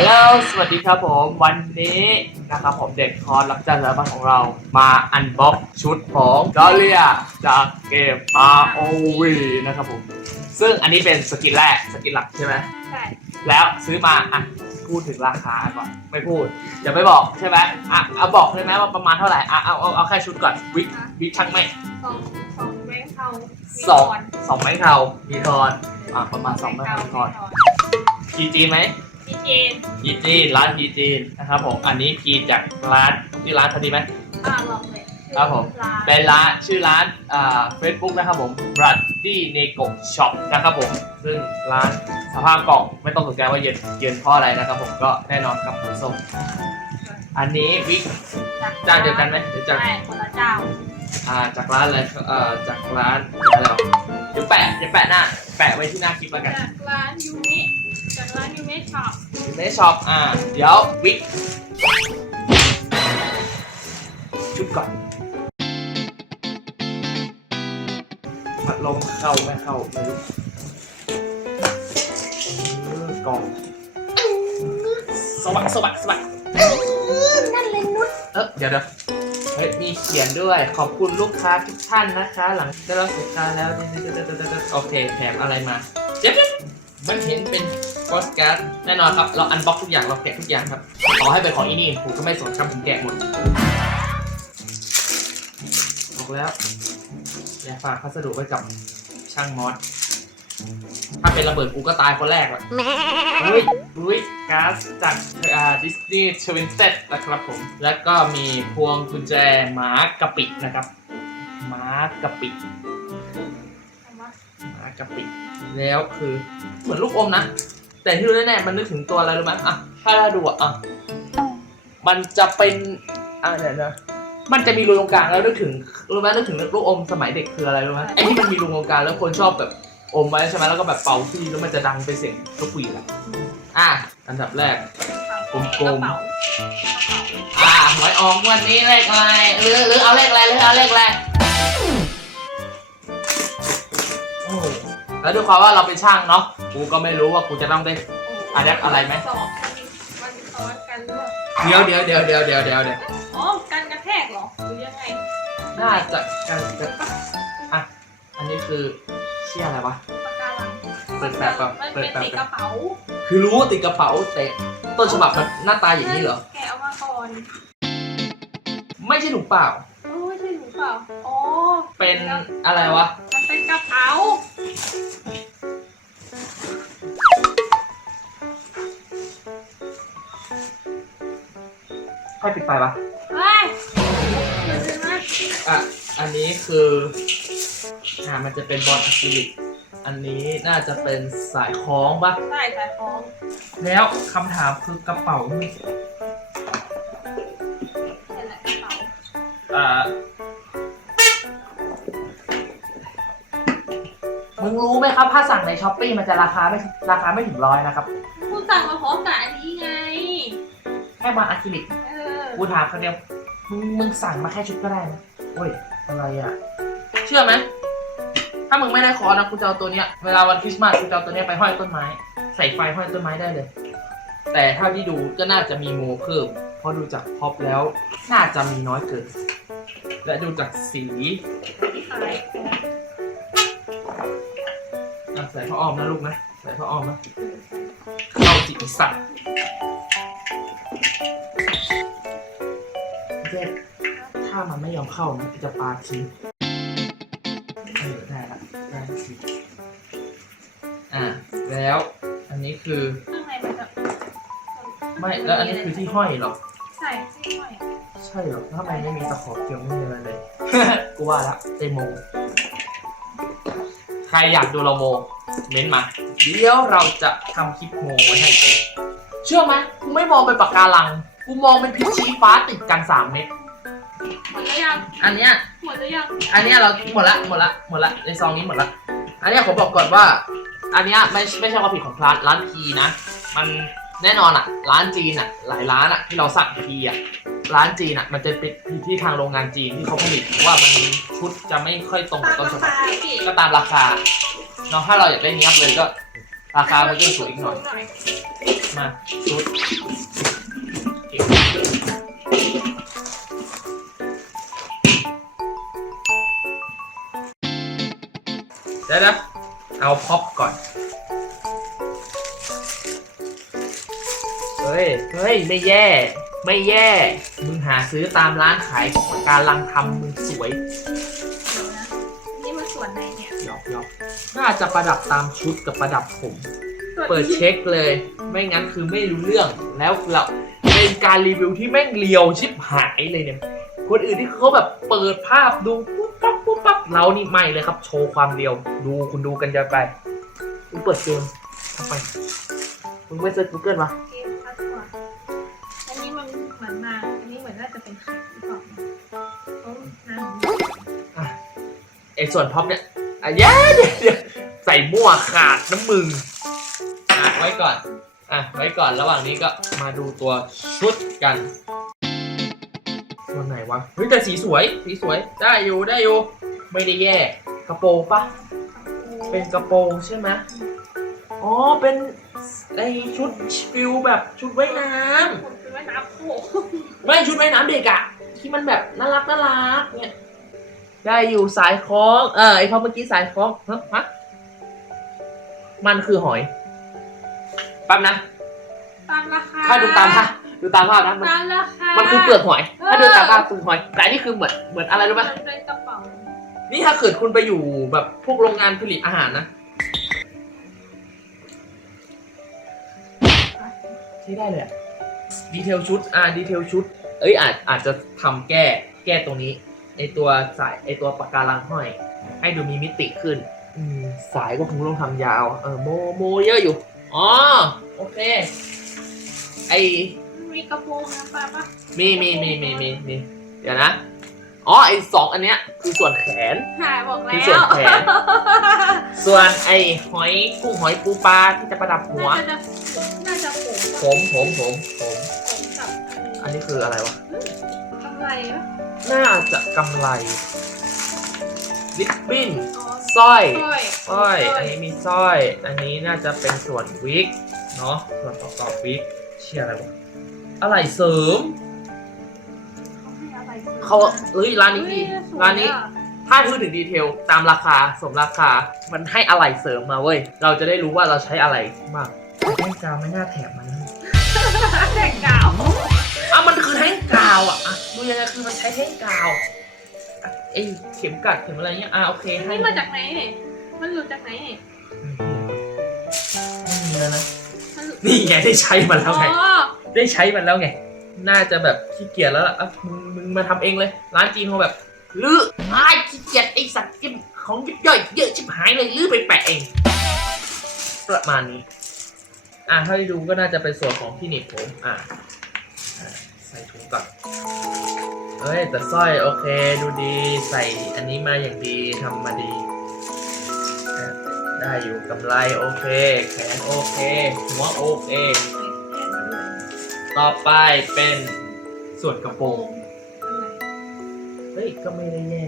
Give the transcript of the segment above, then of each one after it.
ฮัลโหลสวัสดีครับผมวันนี้นะครับผมเด็กคอร์สรับจ้างสถาบันของเรามาอันบ็อกชุดของดอเลียจากเกม ROV นะครับผม ซึ่งอันนี้เป็นสกินแรกสกินหลักใช่ไหมใช่แล้วซื้อมาอะพูดถึงราคาก่อนไม่พูดอย่าไม่บอกใช่ไหมอะเอาบอกเลยไหมว่าประมาณเท่าไหร่อะเอาเอาเอาแค่ชุดก่อนวิกวิกช่างไม่สองสองแบงค์เทามีสองก่อนสองไม้เทามีทอนอะประมาณสองไม้เทามีทอนพีจีไหม มีเจนพีจีนร้านพีจีนนะครับผมอันนี้พีจากร้านที่ร้านเขาดีไหม อ่าลองเลยครับผม ร้านเป็นร้านชื่อร้านอ่าเฟซบุ๊กนะครับผม b r a d d y n e g o Shop นะครับผม ซึ่งร้านสภาพกล่องไม่ต้องสนใจว่าเย็นเย็นเพราะอะไรนะครับผมก็แน่นอนครับขนส่งอันนี้วิกเจ้าเดียวกันไหมหรือจาก ใช่คนละเจ้าอ่าจากร้านอะไรเอ่อจากร้านอะไรหรอเดี๋ยวแปะเดี๋ยวแปะหน้า แปะไว้ที่หน้าคลิปแล้วกัน จากร้านยูมิ จากร้านยูมิช็อปไม่ช็อปอ่า เดี๋ยววิกชุดก่อนพัดลมเข้าไม่เข้าไม่รู้เออกล่องสวัสดสวัสดสวัสดนั่นเลยนุชเออเดี๋ยวเดี๋ยวเฮ้ยมีเขียนด้วยขอบคุณลูกค้าทุกท่านนะคะ หลังได้รับสินค้าแล้วโอเคแถมอะไรมา เดี๋ยวมันเห็นเป็น โปสการ์ดแน่นอนครับ เราอันบ็อกทุกอย่าง เราแกะทุกอย่างครับ ขอให้เป็นของอีนี่ผมก็ไม่สนครับผมแกะหมดบอกแล้ว อย่าฝากพัสดุไว้กับช่างมอส ถ้าเป็นระเบิดกูก็ตายคนแรกละเฮ้ยลุยก๊าซจากอ่าดิสนีย์ทวินเซ็ตนะครับผม แล้วก็มีพวงกุญแจหมากะปินะครับหมากะปิทำมาหมากะปิ แล้วคือเหมือนลูกอมนะ แต่ที่รู้แน่ๆมันนึกถึงตัวอะไรรู้ไหมอะถ้าเราดูอะอะมันจะเป็นอะเดี๋ยวนะมันจะมีรูตรงกลางแล้วนึกถึงรู้ไหมนึกถึงลูกอมสมัยเด็กคืออะไรรู้ไหมไอ้ที่มันมีรูตรงกลางแล้วคนชอบแบบอมไว้ใช่ไหมแล้วก็แบบเป่าที่แล้วมันจะดังเป็นเสียงลูกหวีดอะอะอันดับแรกกลมๆกระเป๋าอะหวยออกวันนี้เลขอะไรหรือหรือเอาเลขอะไรหรือเอาเลขอะไร แล้วด้วยความว่าเราเป็นช่างเนาะกูก็ไม่รู้ว่ากูจะต้องได้อะแล้วอะไรไหม สอบมันมันซ้อนกันหรือเปล่าเดี๋ยวเดี๋ยวเดี๋ยวเดี๋ยวเดี๋ยวเดี๋ยวเดี๋ยวอ๋อกันกระแทกเหรอหรือยังไงน่าจะกันกันอะอันนี้คือเชี่ยอะไรวะ ปากกาลังเปิดแบบก่อนมันเปิเป็ดนแบบ ติดกระเป๋าคือรู้ว่าติดกระเป๋าแต่ต้นฉบับมันหน้าตาอย่างนี้เหรอ แกะเอามาก่อนไม่ใช่ถุงเปล่า โอ้ยใช่หรือเปล่าอ๋อเป็นอะไรวะ มันเป็นกระเป๋า ค่อยปิดไฟปะเฮ้ยเดี๋ยวดูนะอะ อันนี้คือ อ่า มันจะเป็นบอลอะคริลิก อันนี้น่าจะเป็นสายคล้องปะใส่สายคล้องแล้วคำถามคือกระเป๋านี่เป็นแหละกระเป๋าอ่า มึงรู้ไหมครับ ถ้าสั่งในช้อปปี้มันจะราคาไม่ราคาไม่ถึงร้อยนะครับ คุณสั่งมาพร้อมกับอันนี้ไง แค่บอลอะคริลิก เออ กูถามคำเดียวมึงมึงสั่งมาแค่ชุดก็ได้นะโอ้ยอะไรอะ เชื่อไหมถ้ามึงไม่ได้คอนะกูจะเอาตัวเนี้ยเวลาวันคริสต์มาสกูจะเอาตัวเนี้ยไปห้อยต้นไม้ ใส่ไฟห้อยต้นไม้ได้เลย แต่ถ้าที่ดูก็น่าจะมีโมเพิ่มเพราะดูจากพ็อปแล้ว น่าจะมีน้อยเกิน และดูจากสีอะใส่ผ้าอ้อมนะลูกนะใส่ผ้าอ้อมนะเข้าจิตสัตว์ เจ๊ถ้ามันไม่ยอมเข้านะจะปาทิ้งเออได้ละได้สิอะแล้วอันนี้คือข้างในมันจะไม่แล้วอันนี้คือที่ห้อยเหรอใส่ที่ห้อยใช่เหรอทำไมไม่มีตะขอเกี่ยวไม่มีอะไรเลย กูว่าละเตโมใครอยากดูเราโมเม้นต์มา เดี๋ยวเราจะทำคลิปโมไว้ให้ เชื่อไหมกูไม่มองเป็นปากการัง กูมองเป็นพิชชี้ฟ้าติดกันสามเม็ด หมดแล้วยังอันเนี้ย หมดแล้วยังอันเนี้ยเราหมดละหมดละหมดละในซองนี้หมดละ อันเนี้ยผมบอกก่อนว่า อันเนี้ยไม่ไม่ใช่ความผิดของร้านร้านพีนะ มันแน่นอนอะร้านจีนอะหลายร้านอะที่เราสั่งพีอะร้านจีนอะมันจะเป็นที่ทางโรงงานจีนที่เขาผลิตว่ามันชุดจะไม่ค่อยตรงกับต้นฉบับพี่ก็ตามราคาเนาะถ้าเราอยากได้เนี้ยบเลยก็ ราคามันก็สูงอีกหน่อยมาชุด เดี๋ยวนะเอาพ็อปก่อน เฮ้ย เฮ้ย ไม่แย่ ไม่แย่ มึงหาซื้อตามร้านขายของปากการังทำมึงสวย เดี๋ยวนะนี่มันส่วนไหนเนี่ยหยอกหยอกน่าจะประดับตามชุดกับประดับผม ส่วนเปิดเช็คเลย ไม่งั้นคือไม่รู้เรื่อง แล้วเราเป็นการรีวิวที่แม่งเลียวชิบหายเลยเนี่ย คนอื่นที่เขาแบบเปิดภาพดูปุ๊บปั๊บปุ๊บปั๊บ เรานี่ไม่เลยครับ โชว์ความเรียว ดูคุณดูกันจะไปมึงเปิดเกมทำไมมึงไม่เซิร์ชกูเกิลวะเกมพาสปอร์ตอันนี้มันเหมือนมา อันนี้เหมือนน่าจะเป็นไข่หรือเปล่าเขาน้ำอะไอ้ส่วนพ็อปเนี่ยอะเดี๋ยวเดี๋ยวเดี๋ยวใส่มั่วขาดน้ำมึงอะไว้ก่อน อะ ไว้ก่อนระหว่างนี้ก็มาดูตัวชุดกันตัวไหนวะ เฮ้ยแต่สีสวย สีสวย ได้อยู่ ได้อยู่ ไม่ได้แย่กระโปรงปะเป็นกระโปรงใช่ไหมอ๋อเป็นไอชุดฟิลแบบชุดว่ายน้ผมคือว่าน้ำโขกำไม่ชุดว่ายน้ำเด็กอะที่มันแบบน่ารักน่ารักเนี่ยได้อยู่สายคล้อง เออไอพอเมื่อกี้สายคล้องฮะฮะมันคือหอยแป๊บนะตามราคาถ้าดูตามภาพดูตามภาพนะมันตามราคามันคือเปลือกหอยเออถ้าดูตามภาพเปลือกหอย แต่อันนี่คือเหมือนเหมือนอะไรรู้ไหมมันเป็นกระเป๋า นี่ถ้าเกิดคุณไปอยู่แบบพวกโรงงานผลิตอาหารนะใช้ได้เลยอะดีเทลชุด อ่า ดีเทลชุด เอ้ย อาจ อาจจะทำแก้ แก้ตรงนี้ ไอตัวสาย ไอตัวปากการังห้อย ให้ดูมีมิติขึ้น อืม สายก็คงต้องทำยาว เออ โม โม เยอะอยู่ อ๋อ โอเค ไอมีกระโปรงนะป้าปะมีมีมีมีมีมีเดี๋ยวนะ อ๋อไอสองอันเนี้ยคือส่วนแขนหายบอกแล้มีวส่วนแขน ส่วนไอหอยกุ้งหอยปูปลาที่จะประดับหัว น่าจะน่าจะผมกับผมผมผมผมผมกับอันนี้คืออะไรวะกำไรปะน่าจะกำไรลิปบิ้นอ๋อสร้อยสร้อยสร้อยอันนี้มีสร้อย อันนี้น่าจะเป็นส่วนวิกเนาะส่วนประกอบวิกเชื่ออะไรวะอะไรเสริม เขาให้อะไรสริมเขาเอ้ยร้านนี้ดีเฮ้ยสวยร้านนี้อะถ้าพูดถึงดีเทลตามราคาสมราคา มันให้อะไรเสริมมาเว้ย เราจะได้รู้ว่าเราใช้อะไรบ้างแต่แท่งกาวไม่น่าแถมมันนะแต่งกาวอะมันคือแท่งกาวอะอะดูยังไงคือมันใช้แท่งกาวอะไอเข็มกัดเข็มอะไรเงี้ยอะโอเคให้นี่มาจากไหนเนี่ยมันหลุดจากไหนเนี่ยไม่มีแล้วนะมันหลุดนี่ไงได้ใช้มันแล้วไงอ๋อได้ใช้มันแล้วไง น่าจะแบบ ขี้เกียจแล้วล่ะอะมึงมึงมาทำเองเลย ร้านจีนเขาแบบลื้อไอ้ขี้เกียจไอสัตว์กินของยิบย่อยเยอะชิบหายเลยลื้อไปแปะเอง ประมาณนี้ อะถ้าได้ดูก็น่าจะเป็นส่วนของที่หนีบผมอะอะใส่ถุงก่อน เอ้ยแต่สร้อยโอเคดูดีใส่อันนี้มาอย่างดีทำมาดีอะได้อยู่กำไรโอเค แขนโอเค หัวโอเค ต่อไปเป็น ส่วนกระโปรง เฮ้ย ก็ไม่ได้แย่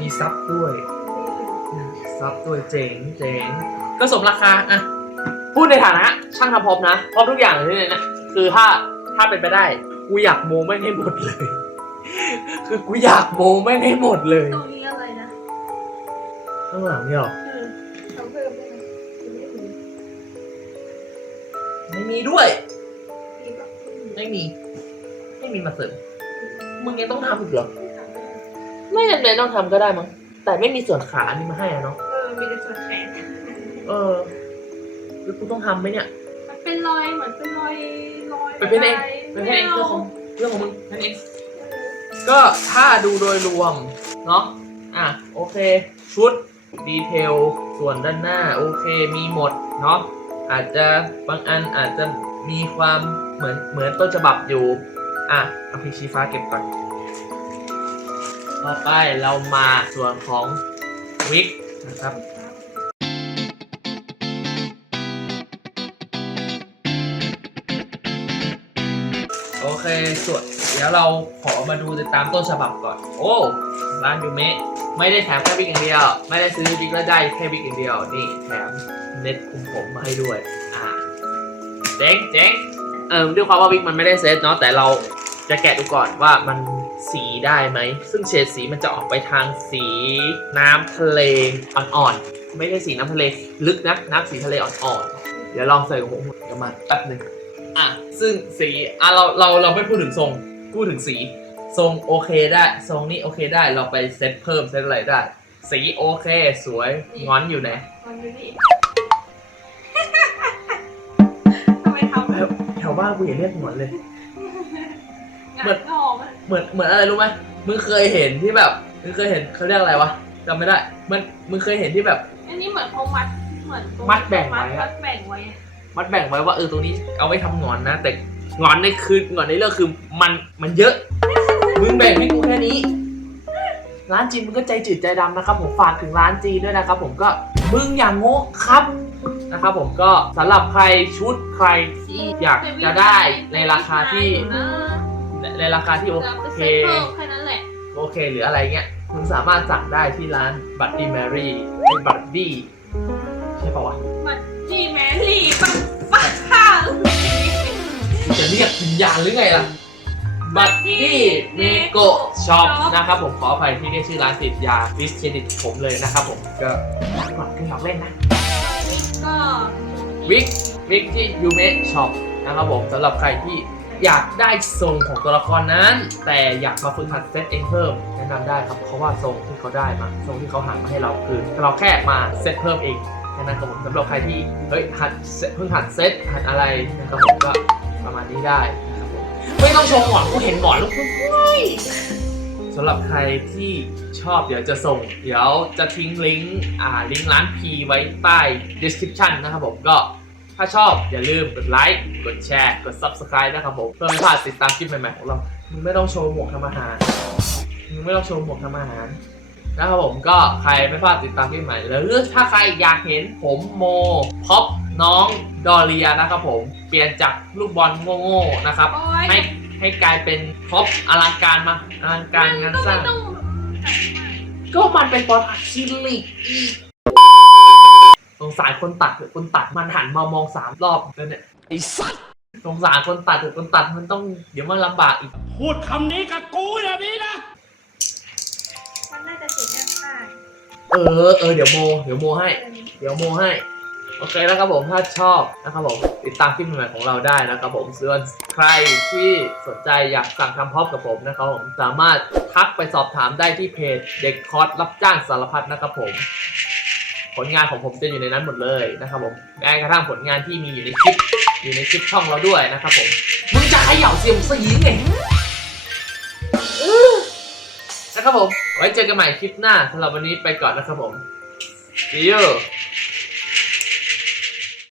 มีซับด้วยซับด้วยเจ๋งเจ๋งก็สมราคาอะพูดในฐานะ ช่างทำพร็อพนะพร็อพทุกอย่างเลยที่เนี่ยนะคือถ้าถ้าเป็นไปได้ กูอยากโมแม่งให้หมดเลย คือกูอยากโมแม่งให้หมดเลย ตรงนี้อะไรนะ ข้างหลังเนี่ยหรอเออทำเพิ่มได้ไหมยังไม่ถึงไม่มีด้วยมีปะ ไม่มี ไม่มีมาเสริมมึงยังต้องทำอีกเหรอไม่ทำเลยไม่จำเป็นต้องทำก็ได้มั้ง แต่ไม่มีส่วนขาอันนี้มาให้อะเนาะ เออ มีแต่ส่วนแขน เออแล้วกูต้องทำไหมเนี่ย มันเป็นรอยเหมือนเป็นรอยรอยไปเป็นเองะไรเป็นเองไม่เรื่องอาของเรื่องของมึงนั่นเองเออก็ถ้าดูโดยรวม เนาะ อะ โอเค ชุด ดีเทล ส่วนด้านหน้า โอเค มีหมด เนาะ อาจจะบางอันอาจจะมีความเหมือนเหมือนต้นฉบับอยู่ อะเอาพีชีฟ้าเก็บก่อน ต่อไปเรามาส่วนของวิกนะครับโอเคส่วนเดี๋ยวเราขอมาดูตามต้นฉบับก่อน โอ้ร้านยูเมะ ไม่ได้แถมแค่บิ๊กอย่างเดียว ไม่ได้ซื้อบิ๊กแล้วได้แค่บิ๊กอย่างเดียว นี่แถมเน็ตคุมผมมาให้ด้วย อ่าเจ๊งเจ๊งเออด้วยความว่าบิ๊กมันไม่ได้เซตเนาะ แต่เราจะแกะดูก่อนว่ามันสีได้ไหม ซึ่งเฉดสีมันจะออกไปทางสีน้ำทะเลอ่อนๆ ไม่ใช่สีน้ำทะเลลึกนะ น้ำสีทะเลอ่อนๆ เดี๋ยวลองใส่กับผมเดี๋ยวมาแป๊บหนึ่งอะ ซึ่งสี อะเรา เรา เราไม่พูดถึงทรง พูดถึงสี ทรงโอเคได้ ทรงนี้โอเคได้ เราไปเซตเพิ่มเซตอะไรได้ สีโอเค สวยงอนอยู่ไหนมันดูดิทำไมทำแถวแถวบ้านกูอย่าเรียกหงอนเลย งานงอกอะเหมือนเหมือนอะไรรู้ไหมมึงเคยเห็นที่แบบมึงเคยเห็นเขาเรียกอะไรวะจำไม่ได้ มันมึงเคยเห็นที่แบบ อันนี้เหมือนเขามัด เหมือนตรงมัดแบ่งไว้มัดอะ มัดแบ่งไว้อะมัดแบ่งไว้ว่าเออตรงนี้เอาไว้ทำหงอนนะ แต่หงอนในคือหงอนในเรื่องคือมันมันเยอะ มึงแบ่งให้กูแค่นี้ ร้านจีนมึงก็ใจจืดใจดำนะครับ ผมฝากถึงร้านจีนด้วยนะครับ ผมก็มึงอย่างโง่ครับนะครับผมก็สำหรับใครชุดใครที่อยากจะได้ในราคาที่นะในในราคาที่โอเราไปเคเซ็ตเพิ่มแค่นั้นแหละโอเคหรืออะไรเงี้ยมึงสามารถสั่งได้ที่ร้านบัตตี้แมรี่ไอ้บัตตี้ใช่ปะวะมัดจีแมรี่ปังปังข้าวกูจะเรียกวิญญาณหรือไงล่ะ บัตตี้เนโกช็อปนะครับผมขออภัยที่เรียกชื่อร้านติดยาดิสเครดิตผมเลยนะครับผมก็ก่อนขึ้นหลักเล่นนะก็วิกวิกที่ยูเมะช็อปนะครับผมสำหรับใครที่อยากได้ทรงของตัวละครนั้น แต่อยากมาฝึกหัดเซตเองเพิ่มแนะนำได้ครับเพราะว่าทรงที่เขาได้มาทรงที่เขาหามาให้เราคือเราแค่มาเซตเพิ่มเองแค่นั้นครับผมสำหรับใครที่เฮ้ยหัดเซตเพิ่งหัดเซตหัดอะไรนะครับผมก็ประมาณนี้ได้นะครับผม ไม่ต้องชมหงอนกูเห็นหงอนล้วกูเฮ้ยสำหรับใครที่ชอบเดี๋ยวจะส่ง เดี๋ยวจะทิ้งลิงก์อ่าลิงก์ร้าน P ไว้ใต้ description นะครับผมก็ถ้าชอบอย่าลืมกดไลค์ กดแชร์ กด subscribe นะครับผม เพื่อไม่พลาดติดตามคลิปใหม่ๆของเรา มึงไม่ต้องโชว์หมวกทำอาหาร มึงไม่ต้องโชว์หมวกทำอาหารนะครับผมก็ใครไม่พลาดติดตามคลิปใหม่ หรือถ้าใครอยากเห็นผมโมพ็อป น้องดอเรียนะครับผม เปลี่ยนจากลูกบอลโง่ๆนะครับ โอ้ยให้ให้กลายเป็นพ็อปอลังการมาอลังการงานสร้าง ก็ไม่ต้องก็มันเป็นบอลอะคริลิกอีกสงสารคนตัดเถอะคนตัดมันหันมามองสามรอบแล้วเนี่ยไอ้สัสสงสารคนตัดเถอะคนตัดมันต้องเดี๋ยวมันลำบากอีก พูดคำนี้กับกูอย่างนี้นะ มันน่าจะติดด้านข้างเออเออเดี๋ยวโม เดี๋ยวโมให้ เดี๋ยวโมให้ โอเคแล้วครับผมถ้าชอบนะครับผมติดตามคลิปใหม่ๆของเราได้นะครับผมส่วนใครที่สนใจอยากสั่งทำพร้อมกับผมนะครับผมสามารถทักไปสอบถามได้ที่เพจเด็กคอร์สรับจ้างสารพัดนะครับผม ผลงานของผมจะอยู่ในนั้นหมดเลยนะครับผมแม้กระทั่งผลงานที่มีอยู่ในคลิปอยู่ในคลิปช่องเราด้วยนะครับผมมึงจะเขย่าเสียงสีไงนะครับผม ไว้เจอกันใหม่คลิปหน้าสำหรับวันนี้ไปก่อนนะครับผม see you